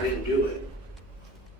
I didn't do it.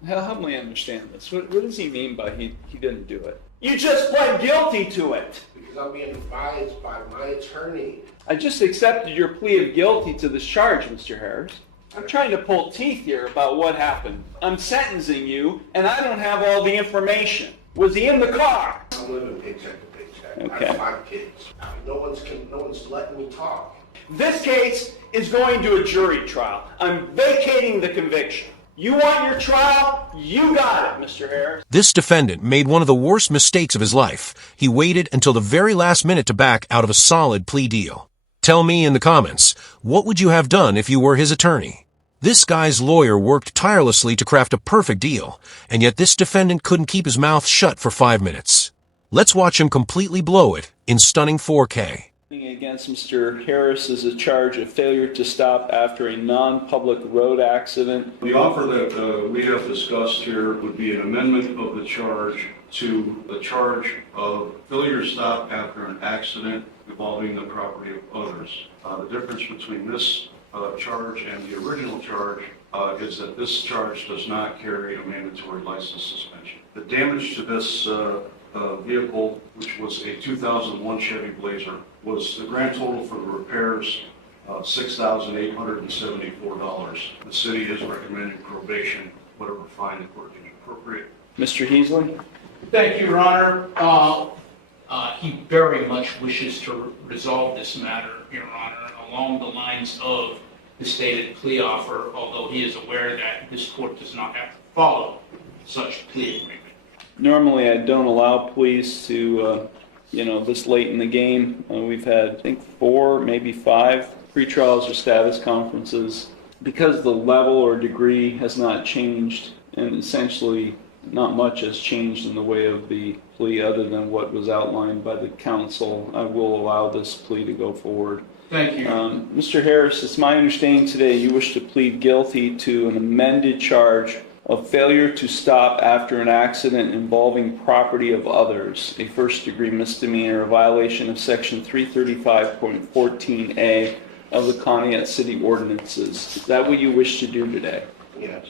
Help me understand this. What does he mean by he didn't do it? You just pled guilty to it. Because I'm being advised by my attorney. I just accepted your plea of guilty to this charge, Mr. Harris. I'm trying to pull teeth here about what happened. I'm sentencing you, and I don't have all the information. Was he in the car? I'm living paycheck to paycheck. Okay. I have 5 kids. No one's letting me talk. This case is going to a jury trial. I'm vacating the conviction. You want your trial? You got it, Mr. Harris. This defendant made one of the worst mistakes of his life. He waited until the very last minute to back out of a solid plea deal. Tell me in the comments, what would you have done if you were his attorney? This guy's lawyer worked tirelessly to craft a perfect deal, and yet this defendant couldn't keep his mouth shut for 5 minutes. Let's watch him completely blow it in stunning 4K. Against Mr. Harris is a charge of failure to stop after a non-public road accident. The offer that we have discussed here would be an amendment of the charge to the charge of failure to stop after an accident involving the property of others. The difference between this charge and the original charge is that this charge does not carry a mandatory license suspension. The damage to this vehicle, which was a 2001 Chevy Blazer, was the grand total for the repairs $6,874. The city is recommending probation, whatever fine the court deems appropriate. Mr. Heasley? Thank you, Your Honor. He very much wishes to resolve this matter, Your Honor, along the lines of the stated plea offer, although he is aware that this court does not have to follow such plea agreement. Normally, I don't allow pleas to, this late in the game. We've had, I think, 4, maybe 5 pretrials or status conferences. Because the level or degree has not changed, and essentially not much has changed in the way of the plea other than what was outlined by the counsel, I will allow this plea to go forward. Thank you. Mr. Harris, it's my understanding today you wish to plead guilty to an amended charge of failure to stop after an accident involving property of others, a first-degree misdemeanor, a violation of Section 335.14a of the Conneaut City Ordinances. Is that what you wish to do today? Yes.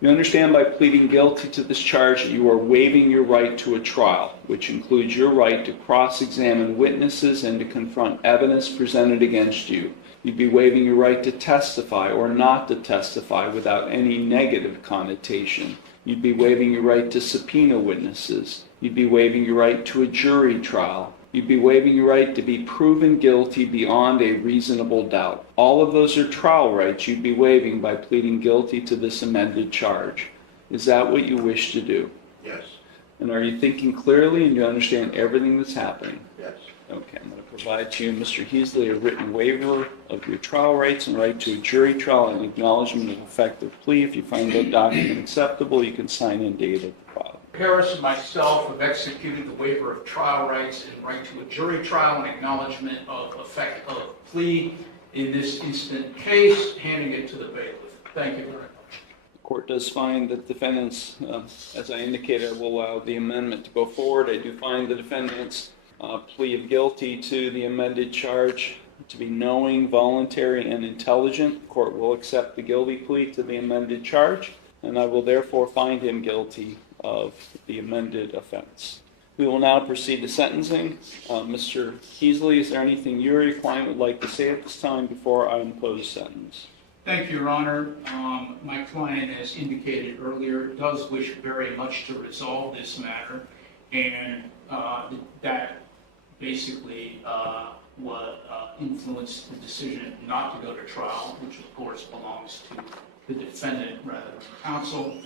You understand by pleading guilty to this charge that you are waiving your right to a trial, which includes your right to cross-examine witnesses and to confront evidence presented against you. You'd be waiving your right to testify or not to testify without any negative connotation. You'd be waiving your right to subpoena witnesses. You'd be waiving your right to a jury trial. You'd be waiving your right to be proven guilty beyond a reasonable doubt. All of those are trial rights you'd be waiving by pleading guilty to this amended charge. Is that what you wish to do? Yes. And are you thinking clearly and you understand everything that's happening? Yes. Okay, I'm going to provide to you, Mr. Heasley, a written waiver of your trial rights and right to a jury trial and acknowledgement of effective plea. If you find that document acceptable, you can sign and date it. Harris and myself have executed the waiver of trial rights and right to a jury trial and acknowledgement of effect of plea in this instant case, handing it to the bailiff. Thank you very much. The court does find that defendants, as I indicated, will allow the amendment to go forward. I do find the defendant's plea of guilty to the amended charge to be knowing, voluntary, and intelligent. The court will accept the guilty plea to the amended charge, and I will therefore find him guilty of the amended offense. We will now proceed to sentencing. Mr. Heasley, is there anything you or your client would like to say at this time before I impose sentence? Thank you, Your Honor. My client, as indicated earlier, does wish very much to resolve this matter, and that basically what influenced the decision not to go to trial, which of course belongs to the defendant rather than counsel.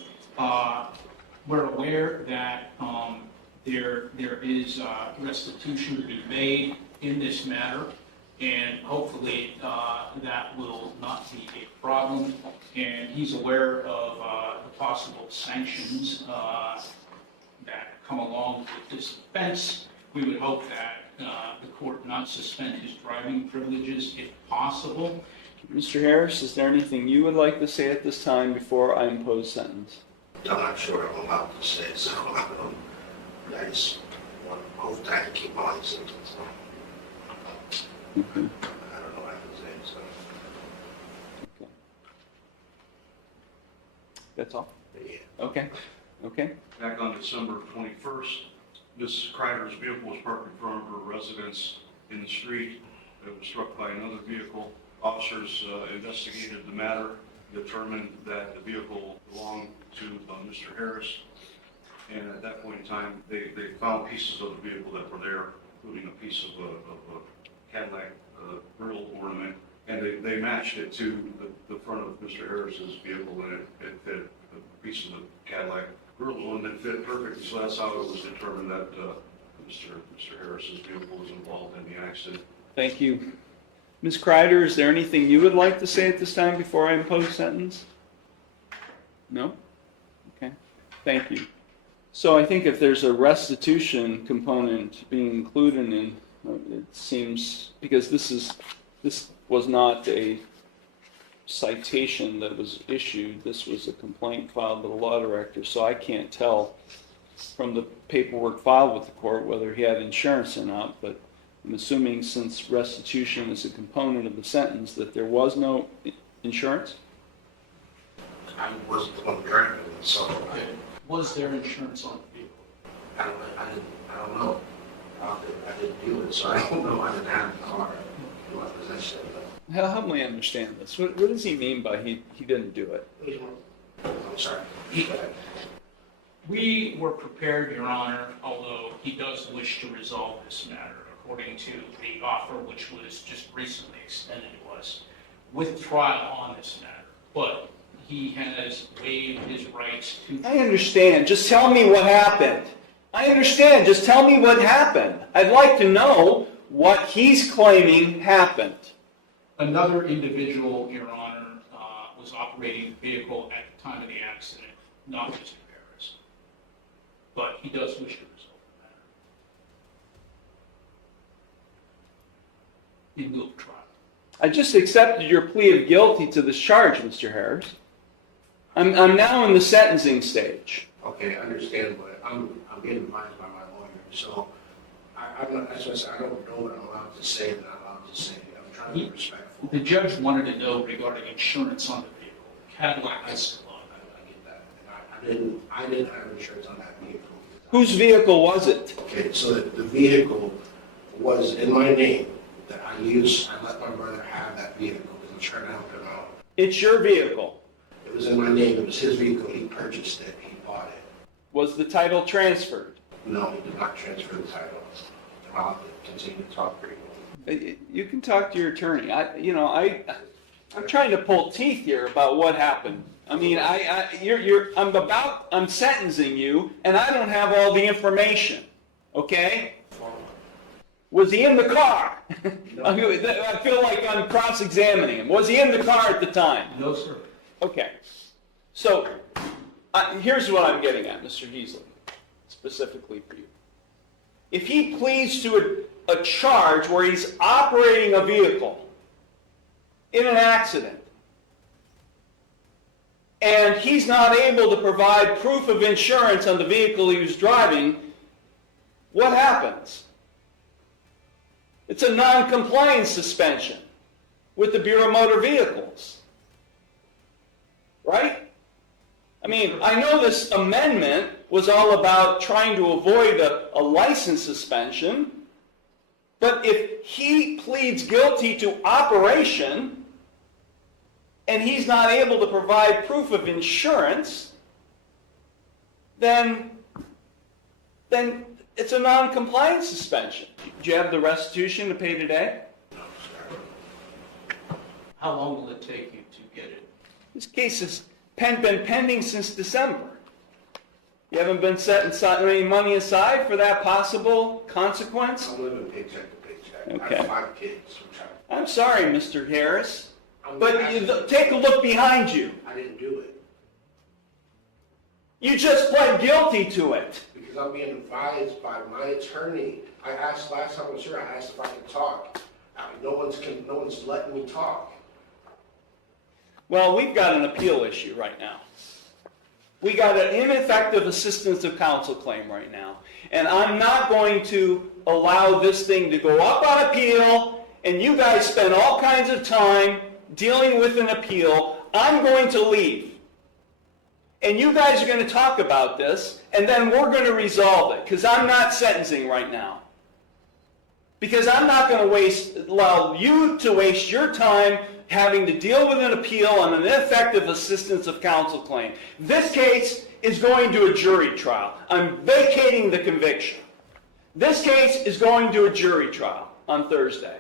We're aware that there is restitution to be made in this matter, and hopefully that will not be a problem. And he's aware of the possible sanctions that come along with this offense. We would hope that the court not suspend his driving privileges if possible. Mr. Harris, is there anything you would like to say at this time before I impose sentence? I'm not sure I'm allowed to say so. I just want to hope that I keep my license. I don't know what I can say, so. Okay. That's all? Yeah. Okay. Okay. Back on December 21st, Ms. Kreider's vehicle was parked in front of her residence in the street. It was struck by another vehicle. Officers investigated the matter, determined that the vehicle belonged to Mr. Harris. And at that point in time, they found pieces of the vehicle that were there, including a piece of a Cadillac grill ornament. And they matched it to the front of Mr. Harris's vehicle, and it fit. The piece of the Cadillac grill ornament fit perfectly. So that's how it was determined that Mr. Harris's vehicle was involved in the accident. Thank you. Ms. Kreider, is there anything you would like to say at this time before I impose sentence? No? Okay. Thank you. So I think if there's a restitution component being included in, it seems, because this was not a citation that was issued, this was a complaint filed by the law director, so I can't tell from the paperwork filed with the court whether he had insurance or not, but I'm assuming since restitution is a component of the sentence that there was no insurance? I wasn't the one driving it, so Was there insurance on the vehicle? I don't know. I didn't do it, so I don't know. I didn't have the car in my possession. Help me understand this. What does he mean by he didn't do it? I'm sorry. We were prepared, Your Honor, although he does wish to resolve this matter, according to the offer which was just recently extended to us, with trial on this matter. But he has waived his rights to... I understand. Just tell me what happened. I understand. Just tell me what happened. I'd like to know what he's claiming happened. Another individual, Your Honor, was operating the vehicle at the time of the accident, not Mr. Harris. But he does wish to resolve the matter in lieu of trial. I just accepted your plea of guilty to this charge, Mr. Harris. I'm now in the sentencing stage. Okay, I understand, but I'm getting advised by my lawyer, so I'm not, that's what I said, I don't know what I'm allowed to say that I'm allowed to say. I'm trying to be respectful. The judge wanted to know regarding insurance on the vehicle. Cadillac Escalade. I get that. And I didn't have insurance on that vehicle. Whose vehicle was it? Okay, so the vehicle was in my name that I let my brother have that vehicle because I'm trying to help him out. It's your vehicle. It was in my name, it was his vehicle, he purchased it, he bought it. Was the title transferred? No, he did not transfer the title. I'll have to continue to talk briefly. You can talk to your attorney. I'm trying to pull teeth here about what happened. I mean, I'm sentencing you, and I don't have all the information. Okay? Was he in the car? I feel like I'm cross-examining him. Was he in the car at the time? No, sir. Okay. So, here's what I'm getting at, Mr. Heasley, specifically for you. If he pleads to a charge where he's operating a vehicle in an accident, and he's not able to provide proof of insurance on the vehicle he was driving, what happens? It's a non-compliance suspension with the Bureau of Motor Vehicles. Right? I mean, I know this amendment was all about trying to avoid a license suspension, but if he pleads guilty to operation and he's not able to provide proof of insurance, then it's a non-compliance suspension. Do you have the restitution to pay today? No, sorry. How long will it take you to get it? This case has been pending since December. You haven't been setting any money aside for that possible consequence? I'm living paycheck to paycheck. Okay. I have 5 kids. I'm sorry, Mr. Harris, I'm but take a look behind you. I didn't do it You just pled guilty to it. because I'm being advised by my attorney. I asked last time I was here, I asked if I could talk. No one's letting me talk. Well, we've got an appeal issue right now. We got an ineffective assistance of counsel claim right now. And I'm not going to allow this thing to go up on appeal, and you guys spend all kinds of time dealing with an appeal. I'm going to leave. and you guys are going to talk about this, and then we're going to resolve it, because I'm not sentencing right now. Because I'm not going to allow you to waste your time having to deal with an appeal on an ineffective assistance of counsel claim. This case is going to a jury trial. I'm vacating the conviction. This case is going to a jury trial on Thursday.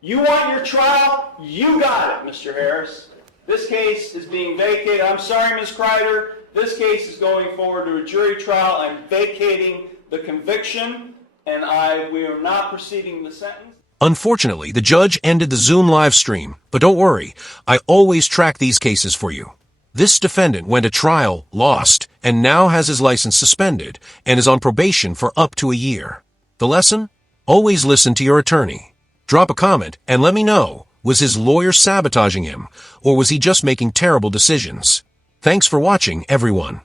You want your trial? You got it, Mr. Harris. This case is being vacated. I'm sorry, Ms. Kreider. This case is going forward to a jury trial. I'm vacating the conviction, and we are not proceeding the sentence. Unfortunately, the judge ended the Zoom live stream, but don't worry, I always track these cases for you. This defendant went to trial, lost, and now has his license suspended and is on probation for up to a year. The lesson? Always listen to your attorney. Drop a comment and let me know, was his lawyer sabotaging him, or was he just making terrible decisions? Thanks for watching, everyone.